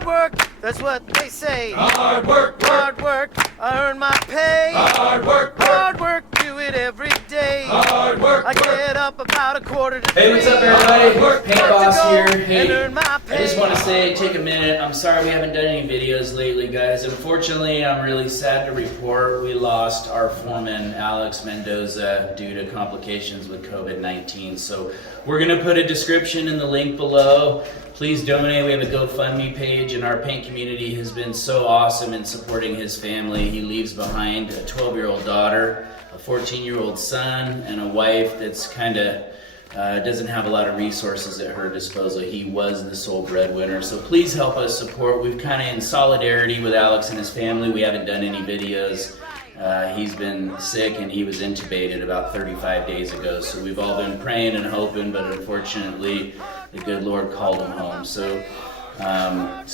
Hard work, that's what they say. Hard work, Hard work, I earn my pay. hard work, Hard work, do it every day. hard work, I get up about a quarter to 3. Hey, what's up, everybody? Paint Boss here. And Hey, earn my I pay. just want to say, take a minute. I'm sorry we haven't done any videos lately, guys. Unfortunately, I'm really sad to report we lost our foreman, Alex Mendoza, due to complications with COVID-19. So we're going to put a description in the link below. Please donate. We have a GoFundMe page, and our paint community has been so awesome in supporting his family. He leaves behind a 12-year-old daughter, a 14-year-old son, and a wife that's kind of doesn't have a lot of resources at her disposal. He was the sole breadwinner. So please help us support. We've kind of in solidarity with Alex and his family. We haven't done any videos. He's been sick and he was intubated about 35 days ago. So we've all been praying and hoping, but unfortunately the good Lord called him home. So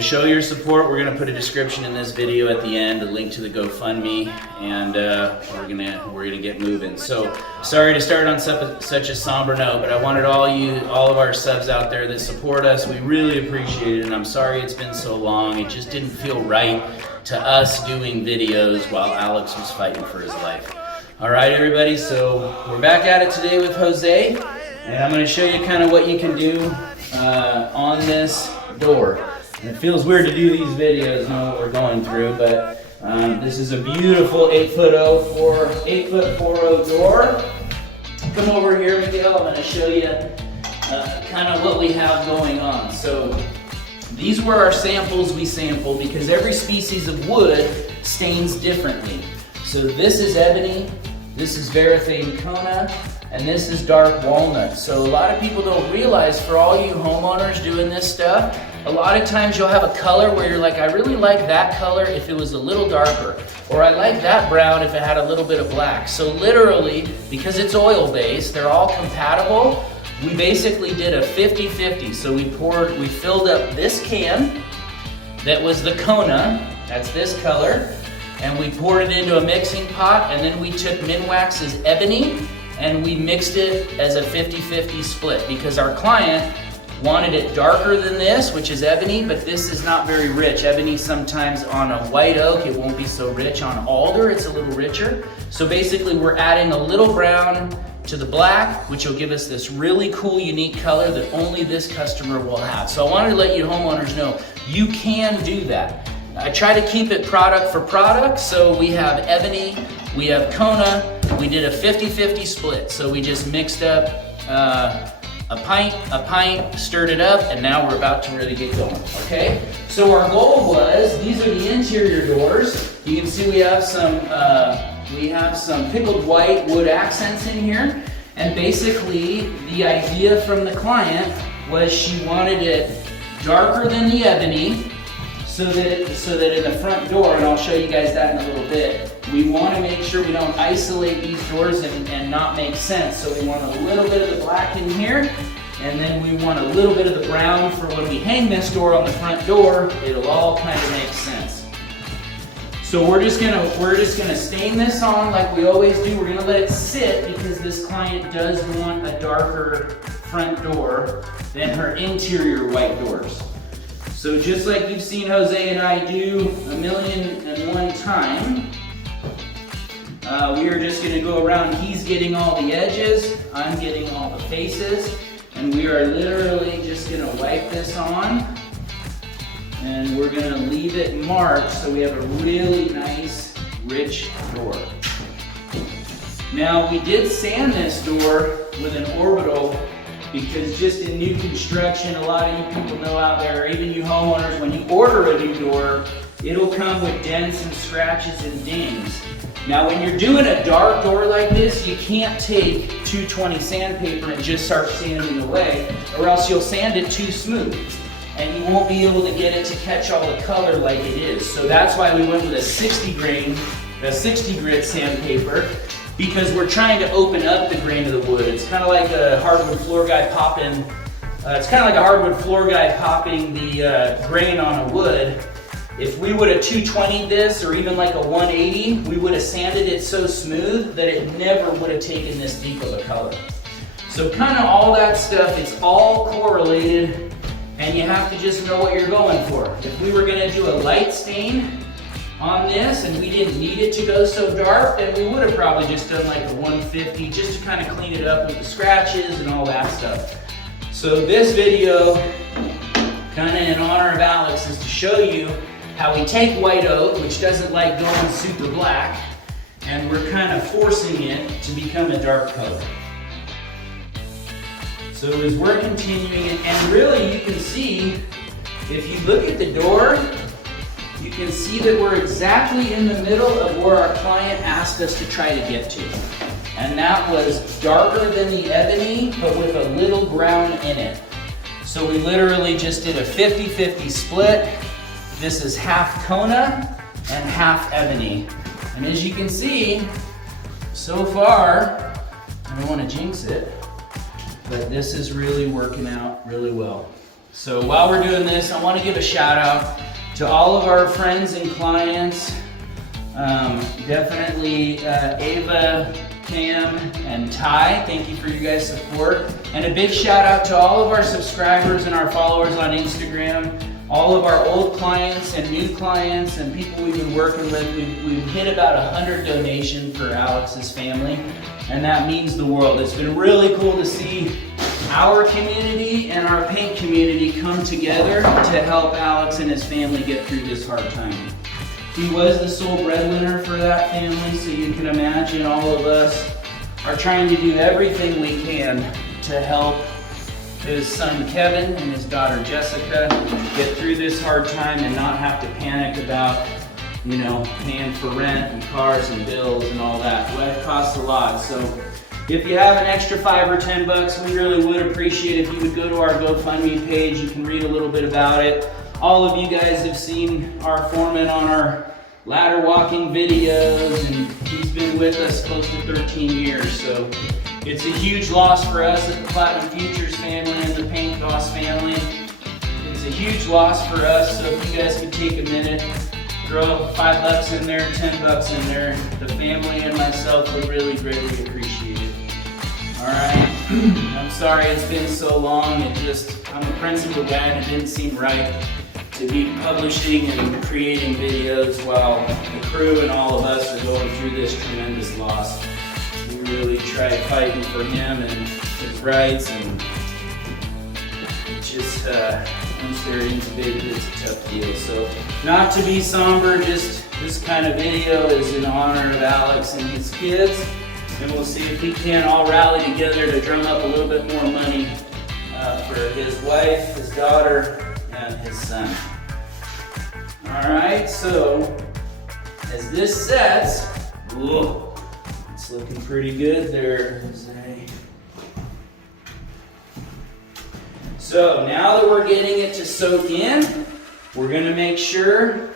show your support. We're going to put a description in this video at the end, a link to the GoFundMe, and we're gonna get moving. So sorry to start on such a somber note, but I wanted all of our subs out there that support us. We really appreciate it, and I'm sorry it's been so long. It just didn't feel right to us doing videos while Alex was fighting for his life. All right, everybody. So we're back at it today with Jose, and I'm going to show you kind of what you can do on this door. And it feels weird to do these videos, know what we're going through, but this is a beautiful 8'4" door. Come over here, Miguel. I'm going to show you kind of what we have going on. So these were our samples we sampled because every species of wood stains differently. So this is ebony, this is varathane Kona, and this is dark walnut. So a lot of people don't realize, for all you homeowners doing this stuff, a lot of times you'll have a color where you're like, I really like that color if it was a little darker, or I like that brown if it had a little bit of black. So literally, because it's oil-based, they're all compatible. We basically did a 50-50. So we filled up this can that was the Kona, that's this color, and we poured it into a mixing pot, and then we took Minwax's ebony and we mixed it as a 50-50 split because our client wanted it darker than this, which is ebony, but this is not very rich. Ebony sometimes on a white oak, it won't be so rich. On alder, it's a little richer. So basically we're adding a little brown to the black, which will give us this really cool, unique color that only this customer will have. So I wanted to let you homeowners know, you can do that. I try to keep it product for product, so we have ebony, we have Kona, we did a 50-50 split. So we just mixed up a pint, stirred it up, and now we're about to really get going, okay? So our goal was, these are the interior doors. You can see we have some pickled white wood accents in here. And basically, the idea from the client was she wanted it darker than the ebony, so that in the front door, and I'll show you guys that in a little bit, we want to make sure we don't isolate these doors and not make sense. So we want a little bit of the black in here, and then we want a little bit of the brown for when we hang this door on the front door. It'll all kind of make sense. So we're just gonna stain this on like we always do. We're gonna let it sit because this client does want a darker front door than her interior white doors. So just like you've seen Jose and I do 1,000,001 times, we are just gonna go around. He's getting all the edges, I'm getting all the faces, and we are literally just gonna wipe this on, and we're gonna leave it marked so we have a really nice, rich door. Now we did sand this door with an orbital because just in new construction, a lot of you people know out there, or even you homeowners, when you order a new door, it'll come with dents and scratches and dings. Now when you're doing a dark door like this, you can't take 220 sandpaper and just start sanding away, or else you'll sand it too smooth and you won't be able to get it to catch all the color like it is. So that's why we went with a 60 grit sandpaper, because we're trying to open up the grain of the wood. It's kind of like a hardwood floor guy popping. The grain on a wood. If we would have 220'd this, or even like a 180, we would have sanded it so smooth that it never would have taken this deep of a color. So kind of all that stuff, it's all correlated, and you have to just know what you're going for. If we were gonna do a light stain on this and we didn't need it to go so dark, then we would have probably just done like a 150 just to kind of clean it up with the scratches and all that stuff. So this video, kind of in honor of Alex, is to show you how we take white oak, which doesn't like going super black, and we're kind of forcing it to become a dark color. So as we're continuing, and really you can see, if you look at the door, you can see that we're exactly in the middle of where our client asked us to try to get to. And that was darker than the ebony, but with a little brown in it. So we literally just did a 50-50 split. This is half Kona and half ebony. And as you can see, so far, I don't want to jinx it, but this is really working out really well. So while we're doing this, I want to give a shout out to all of our friends and clients. Definitely Ava, Cam, and Ty, thank you for your guys' support. And a big shout out to all of our subscribers and our followers on Instagram, all of our old clients and new clients and people we've been working with. We've hit about 100 donations for Alex's family, and that means the world. It's been really cool to see our community and our paint community come together to help Alex and his family get through this hard time. He was the sole breadwinner for that family, so you can imagine all of us are trying to do everything we can to help his son Kevin and his daughter Jessica get through this hard time and not have to panic about, you know, paying for rent and cars and bills and all that. Well, it costs a lot. So if you have an extra $5 or $10, we really would appreciate if you would go to our GoFundMe page. You can read a little bit about it. All of you guys have seen our foreman on our ladder walking videos, and he's been with us close to 13 years. So it's a huge loss for us at the Platinum Futures family and the Paint Boss family. It's a huge loss for us, so if you guys could take a minute, throw $5 in there, $10 in there, the family and myself would really greatly appreciate it. All right, I'm sorry it's been so long. I'm a principal guy and it didn't seem right to be publishing and creating videos while the crew and all of us are going through this tremendous loss. We really tried fighting for him and his rights, and it just, once they're intubated, it's a tough deal. So not to be somber, just this kind of video is in honor of Alex and his kids, and we'll see if we can all rally together to drum up a little bit more money for his wife, his daughter, and his son. All right, so as this sets, whoa, it's looking pretty good there, Jose. So now that we're getting it to soak in, we're gonna make sure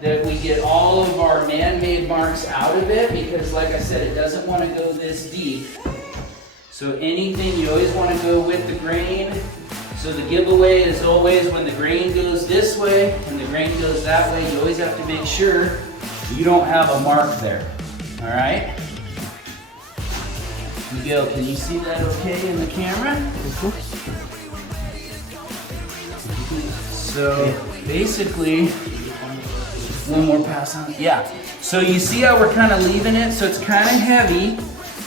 that we get all of our man-made marks out of it, because like I said, it doesn't want to go this deep. So anything, you always want to go with the grain. So the giveaway is always when the grain goes this way and the grain goes that way, you always have to make sure you don't have a mark there. All right? Miguel, can you see that okay in the camera? So basically, one more pass on. Yeah. So you see how we're kind of leaving it? So it's kind of heavy,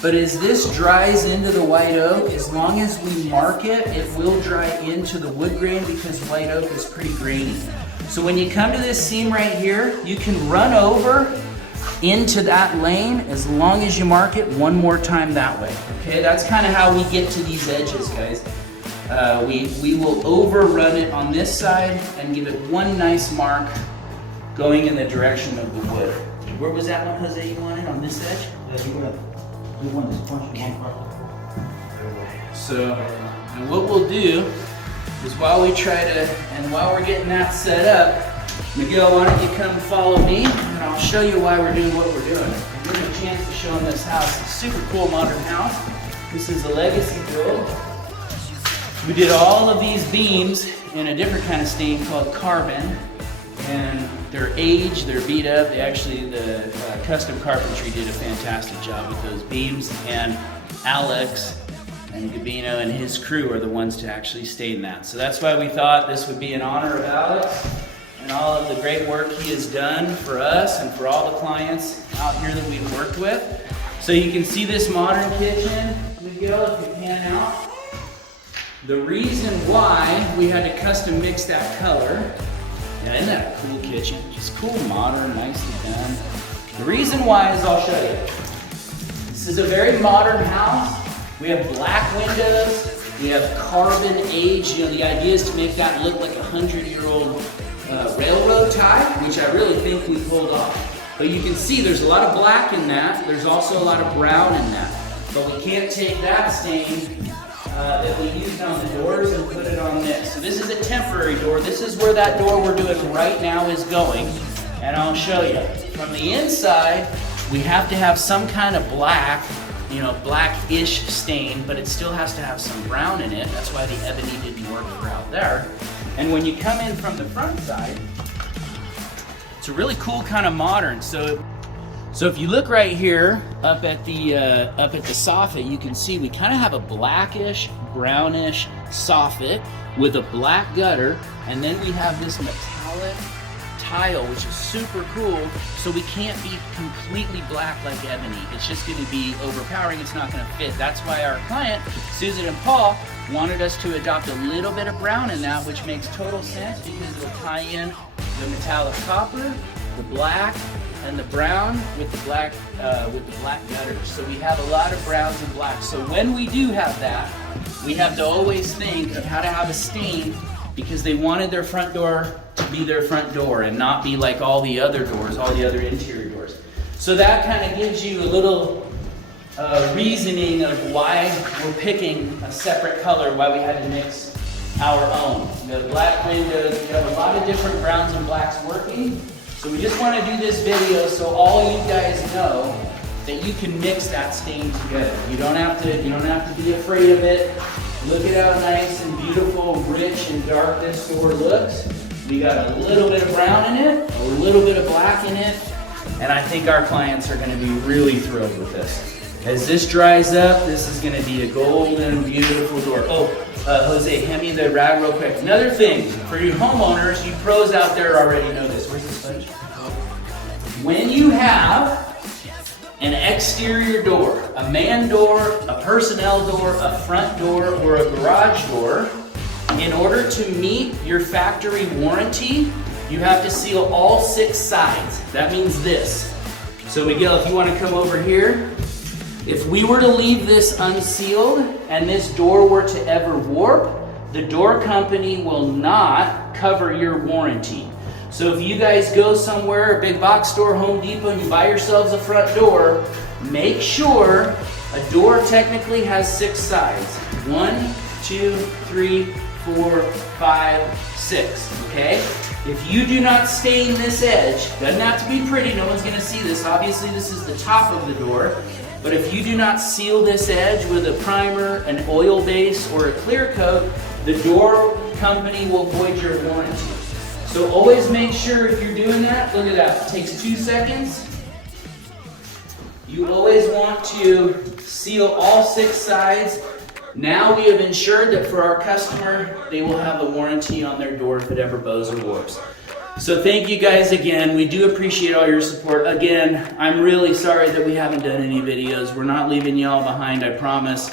but as this dries into the white oak, as long as we mark it, it will dry into the wood grain because white oak is pretty grainy. So when you come to this seam right here, you can run over into that lane as long as you mark it one more time that way. Okay, that's kind of how we get to these edges, guys. We will overrun it on this side and give it one nice mark going in the direction of the wood. Where was that one, Jose, you wanted on this edge? So, and what we'll do is while we're getting that set up, Miguel, why don't you come follow me and I'll show you why we're doing what we're doing. We're getting a chance to show them this house. It's a super cool modern house. This is a legacy build. We did all of these beams in a different kind of stain called carbon, and they're aged, they're beat up. The custom carpentry did a fantastic job with those beams, and Alex and Gabino and his crew are the ones to actually stain that. So that's why we thought this would be in honor of Alex and all the great work he has done for us and for all the clients out here that we've worked with. So you can see this modern kitchen, Miguel, if you pan out. The reason why we had to custom mix that color, yeah, isn't that a cool kitchen? Just cool, modern, nicely done. The reason why is I'll show you. This is a very modern house. We have black windows. We have carbon age. You know, the idea is to make that look like a 100-year-old railroad tie, which I really think we pulled off. But you can see there's a lot of black in that. There's also a lot of brown in that. But we can't take that stain that we used on the doors and put it on this. So this is a temporary door. This is where that door we're doing right now is going. And I'll show you. From the inside, we have to have some kind of black, you know, black-ish stain, but it still has to have some brown in it. That's why the ebony didn't work for out there. And when you come in from the front side, it's a really cool kind of modern. So if you look right here up at the soffit, you can see we kind of have a blackish, brownish soffit with a black gutter, and then we have this metallic tile, which is super cool. So we can't be completely black like ebony. It's just going to be overpowering. It's not going to fit. That's why our client, Susan and Paul, wanted us to adopt a little bit of brown in that, which makes total sense because it'll tie in the metallic copper, the black, and the brown with the black gutters. So we have a lot of browns and blacks. So when we do have that, we have to always think of how to have a stain, because they wanted their front door to be their front door and not be like all the other doors, all the other interior doors. So that kind of gives you a little reasoning of why we're picking a separate color, why we had to mix our own. We have black windows, we have a lot of different browns and blacks working. So we just want to do this video so all you guys know that you can mix that stain together. You don't have to be afraid of it. Look at how nice and beautiful, rich and dark this door looks. We got a little bit of brown in it, a little bit of black in it, and I think our clients are going to be really thrilled with this. As this dries up, this is going to be a golden, beautiful door. Oh, Jose, hand me the rag real quick. Another thing, for you homeowners, you pros out there already know this. Where's the sponge? When you have an exterior door, a man door, a personnel door, a front door, or a garage door, in order to meet your factory warranty, you have to seal all 6 sides. That means this. So Miguel, if you want to come over here, if we were to leave this unsealed and this door were to ever warp, the door company will not cover your warranty. So if you guys go somewhere, a big box store, Home Depot, and you buy yourselves a front door, make sure a door technically has 6 sides. 1, 2, 3, 4, 5, 6, okay? If you do not stain this edge, doesn't have to be pretty, no one's gonna see this. Obviously this is the top of the door, but if you do not seal this edge with a primer, an oil base, or a clear coat, the door company will void your warranty. So always make sure if you're doing that, look at that, it takes 2 seconds. You always want to seal all 6 sides. Now we have ensured that for our customer, they will have a warranty on their door if it ever bows or warps. So thank you guys again. We do appreciate all your support. Again, I'm really sorry that we haven't done any videos. We're not leaving y'all behind, I promise.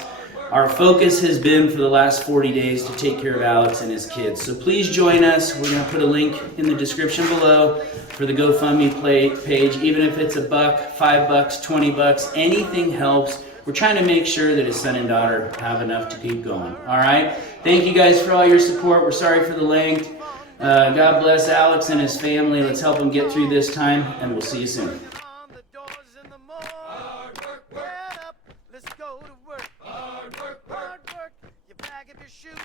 Our focus has been for the last 40 days to take care of Alex and his kids. So please join us. We're going to put a link in the description below for the GoFundMe page. Even if it's $1, $5, $20, anything helps. We're trying to make sure that his son and daughter have enough to keep going. All right? Thank you guys for all your support. We're sorry for the length. God bless Alex and his family. Let's help him get through this time, and we'll see you soon. On the doors in the morning. Get up, let's go to work. Hard work, you bag up your chutes.